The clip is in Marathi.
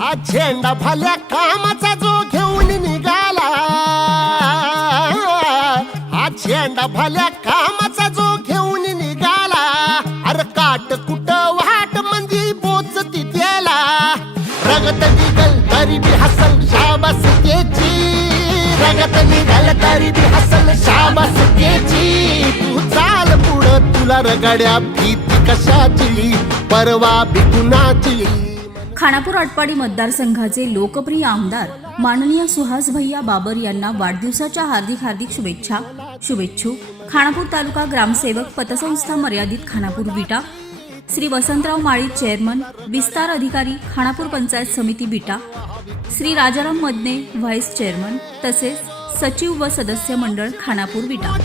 हा झेंडा भल्या कामाचा जो घेऊन निघाला. हा झेंडा भल्या कामाचा जो घेऊन निघाला. अरे काट कुट वाट मंदी बोचती त्याला रगत निघल तरी बी हसल शाबास त्याची. रगत निघल तरी बी हसल शाबास त्याची. तू चाल पुढं तुला रगड्या भीती कशाची परवा बिकुनाची खानापूर आटपाडी मतदारसंघाचे लोकप्रिय आमदार माननीय सुहास भैया बाबर यांना वाढदिवसाच्या हार्दिक हार्दिक शुभेच्छा शुभेच्छुक खानापूर तालुका ग्रामसेवक पतसंस्था मर्यादित खानापूर विटा. श्री वसंतराव माळी चेअरमन विस्तार अधिकारी खानापूर पंचायत समिती विटा. श्री राजाराम मदने व्हाईस चेअरमन तसेच सचिव व सदस्य मंडळ खानापूर विटा.